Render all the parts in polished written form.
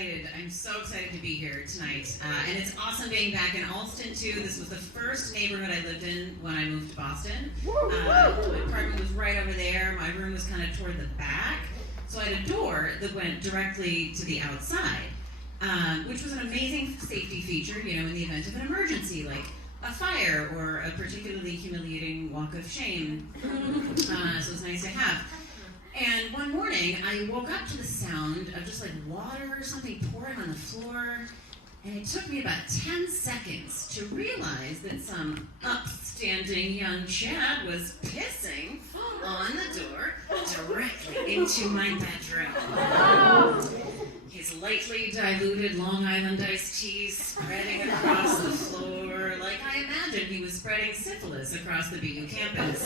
excited. I'm so excited to be here tonight. And it's awesome being back in Allston, too. This was the first neighborhood I lived in when I moved to Boston. My apartment was right over there. My room was kind of toward the back. So I had a door that went directly to the outside, which was an amazing safety feature, you know, in the event of an emergency, like a fire or a particularly humiliating walk of shame. So it was nice to have. And one morning, I woke up to the sound of just like water or something pouring on the floor, and it took me about 10 seconds to realize that some upstanding young Chad was pissing on the door directly into my bedroom. His lightly diluted Long Island iced tea spreading across the floor like I imagined he was spreading syphilis across the BU campus.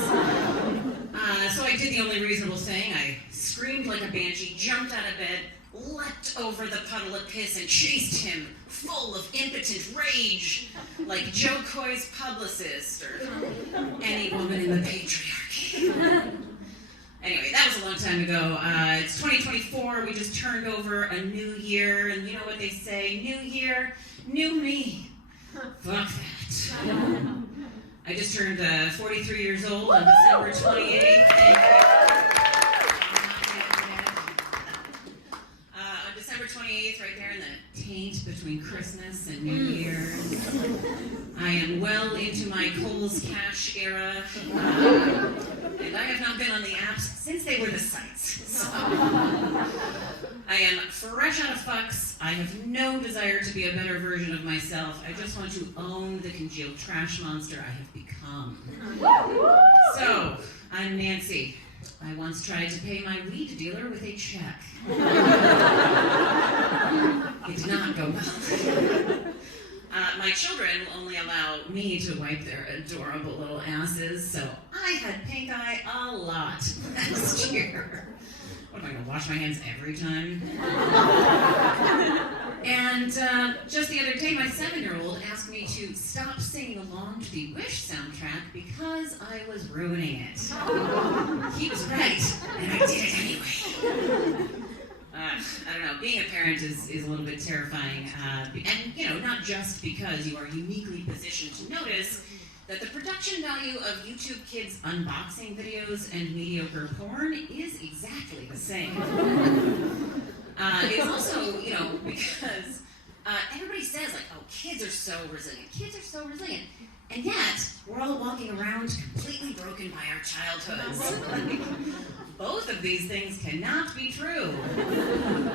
So I did the only reasonable thing. I screamed like a banshee, jumped out of bed, leapt over the puddle of piss, and chased him, full of impotent rage, like Joe Coy's publicist or any woman in the patriarchy. Anyway, that was a long time ago. It's 2024, we just turned over a new year, and you know what they say, new year, new me. Fuck that. I just turned 43 years old on December 28th. On December 28th, right there in the taint between Christmas and New Year's. I am well into my Kohl's Cash era, and I have not been on the apps since they were the sites. So, I am fresh out of fucks. I have no desire to be a better version of myself. I just want to own the congealed trash monster I have become. So, I'm Nancy. I once tried to pay my weed dealer with a check. It did not go well. My children will only allow me to wipe their adorable little asses, so I had pink eye a lot last year. What am I going to wash my hands every time? And just the other day, my 7-year-old asked me to stop singing along to the Wish soundtrack because I was ruining it. He was right, and I did it anyway. I don't know, being a parent is a little bit terrifying, and you know, not just because you are uniquely positioned to notice that the production value of YouTube Kids unboxing videos and mediocre porn is exactly the same. It's also, you know, because everybody says like, oh, kids are so resilient, and yet we're all walking around completely broken by our childhoods. Both of these things cannot be true.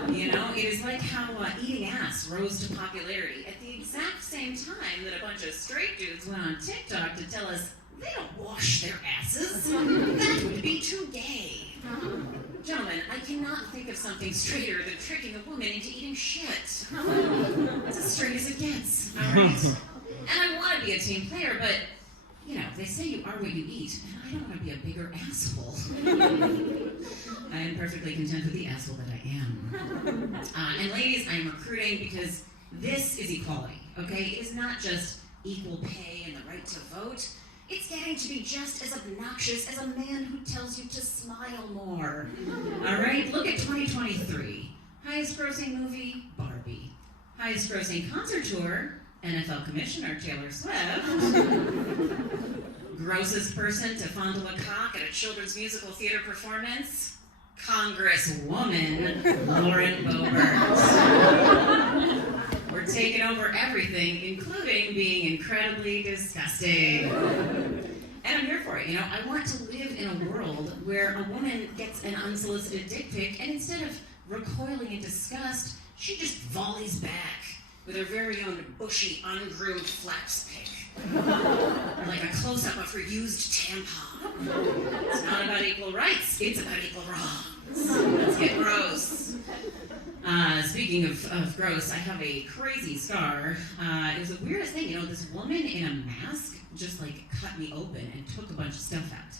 You know, it is like how eating ass rose to popularity at the exact same time that a bunch of straight dudes went on TikTok to tell us they don't wash their asses. That would be too gay. Gentlemen, I cannot think of something straighter than tricking a woman into eating shit. That's as straight as it gets, all right? And I want to be a team player, but you know, they say you are what you eat, and I don't want to be a bigger asshole. I am perfectly content with the asshole that I am. And ladies, I am recruiting because this is equality, okay? It is not just equal pay and the right to vote. It's getting to be just as obnoxious as a man who tells you to smile more. All right, look at 2023. Highest grossing movie, Barbie. Highest grossing concert tour, NFL Commissioner Taylor Swift. Grossest person to fondle a cock at a children's musical theater performance, Congresswoman Lauren Boebert. We're taking over everything, including being incredibly disgusting. And I'm here for it, you know. I want to live in a world where a woman gets an unsolicited dick pic, and instead of recoiling in disgust, she just volleys back with her very own bushy, ungroomed flaps pic. Like a close-up of her used tampon. It's not about equal rights, it's about equal wrongs. Let's get gross. Speaking of gross, I have a crazy scar. It was the weirdest thing, you know, this woman in a mask just like cut me open and took a bunch of stuff out.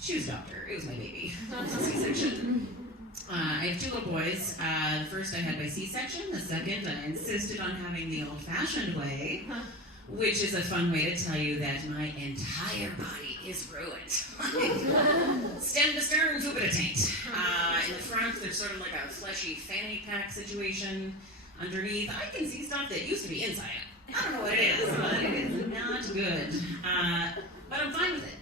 She was a doctor, it was my baby. It was a C-section. I have 2 little boys. The first I had by C-section, the second I insisted on having the old-fashioned way, which is a fun way to tell you that my entire body is ruined. Stem to stern, two bit of taint. In the front, there's sort of like a fleshy fanny pack situation. Underneath, I can see stuff that used to be inside. I don't know what it is, but it is not good. But I'm fine with it,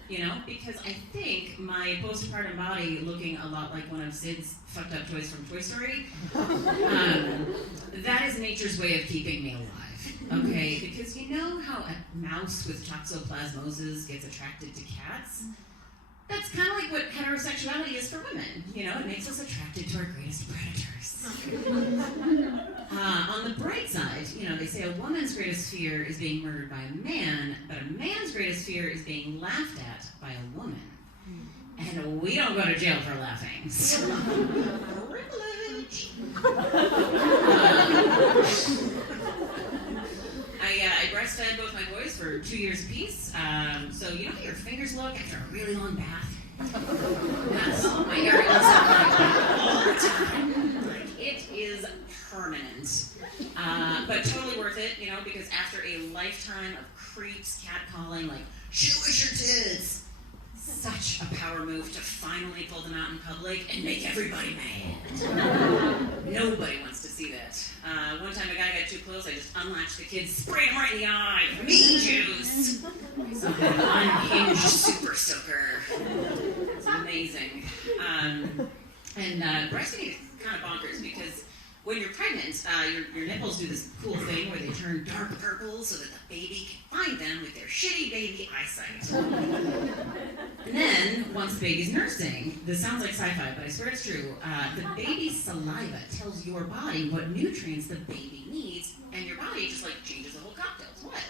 because I think my postpartum body looking a lot like one of Sid's fucked up toys from Toy Story, that is nature's way of keeping me alive, okay? Because you know how a mouse with toxoplasmosis gets attracted to cats? That's kind of like what heterosexuality is for women. It makes us attracted to our greatest predators. On the bright side, they say a woman's greatest fear is being murdered by a man, but a man's greatest fear is being laughed at by a woman. And we don't go to jail for laughing. So, privilege. I breastfed both my boys for 2 years apiece. So you know how your fingers look after a really long bath? That's my area looks like that all the time. Like it is permanent. But totally worth it, because after a lifetime of creeps catcalling, like, show us your tits, such a power move to finally pull them out in public and make everybody mad. Nobody wants to see that. One time a guy got too close, I just unlatched the kid, sprayed him right in the eye, meat juice. Some unhinged super soaker. It's amazing. And breastfeeding is kind of bonkers because when you're pregnant, your nipples do this cool thing where they turn dark purple so that the baby can find them with their shitty baby eyesight. And then, once the baby's nursing, this sounds like sci-fi, but I swear it's true, the baby's saliva tells your body what nutrients the baby needs, and your body just changes the whole cocktail. It's wild.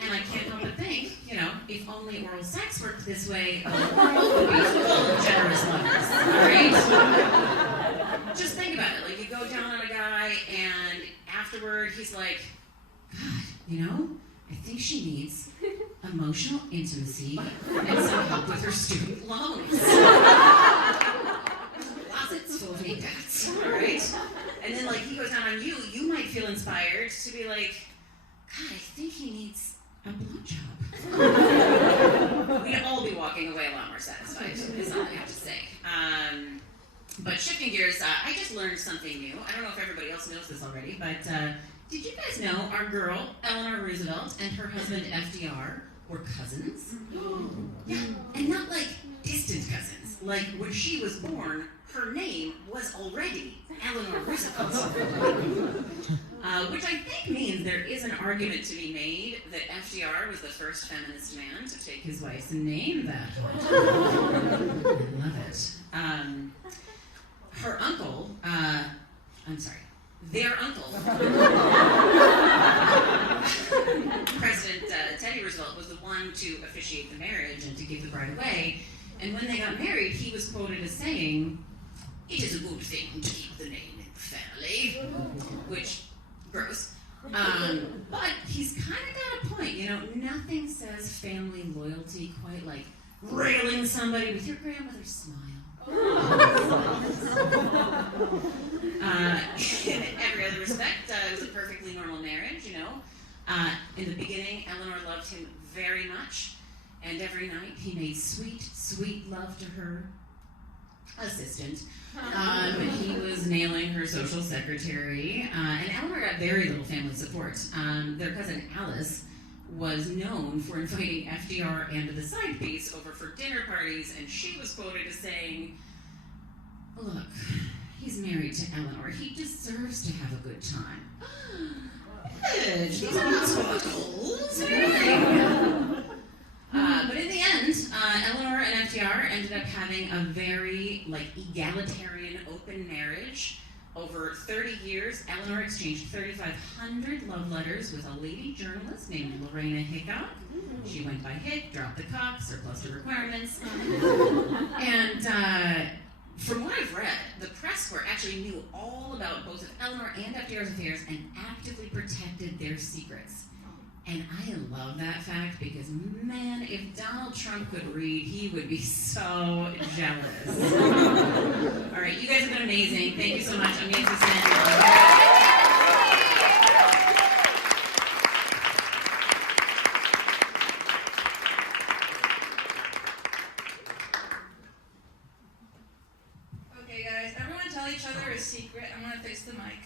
And I can't help but think, if only oral sex worked this way, the world would be full of generous lovers, right? Just think about it. You go down on a guy, and afterward, he's like, God, I think she needs emotional intimacy and some help with her student loans. Closets full of ink pads, all right? And then, he goes down on you, you might feel inspired to be like, God, I think he needs a blowjob. We'd all be walking away a lot more satisfied, is all I have to say. But shifting gears, I just learned something new. I don't know if everybody else knows this already, but did you guys know our girl, Eleanor Roosevelt, and her husband, FDR, were cousins? Yeah, and not distant cousins. When she was born, her name was already Eleanor Roosevelt. Which I think means there is an argument to be made that FDR was the first feminist man to take his wife's name that way. I love it. Her uncle, their uncle, President Teddy Roosevelt, was the one to officiate the marriage and to give the bride away. And when they got married, he was quoted as saying, "It is a good thing to keep the name in the family," which, gross. But he's kind of got a point, nothing says family loyalty quite like railing somebody with your grandmother's smile. In every other respect, it was a perfectly normal marriage, In the beginning, Eleanor loved him very much, and every night he made sweet, sweet love to her assistant. He was nailing her social secretary, and Eleanor got very little family support. Their cousin Alice was known for inviting FDR and the side piece over for dinner parties, and she was quoted as saying, "Look, he's married to Eleanor. He deserves to have a good time." Edge, these are not sparkles. But in the end, Eleanor and FDR ended up having a very egalitarian open marriage. Over 30 years, Eleanor exchanged 3,500 love letters with a lady journalist named Lorena Hickok. She went by Hick, dropped the cock, surplus to requirements. And from what I've read, the press corps actually knew all about both of Eleanor and FDR's affairs and actively protected their secrets. And I love that fact because, man, if Donald Trump could read, he would be so jealous. All right, you guys have been amazing. Thank you so much. I'm Nancy Sanders. each other a secret. I'm gonna fix the mic.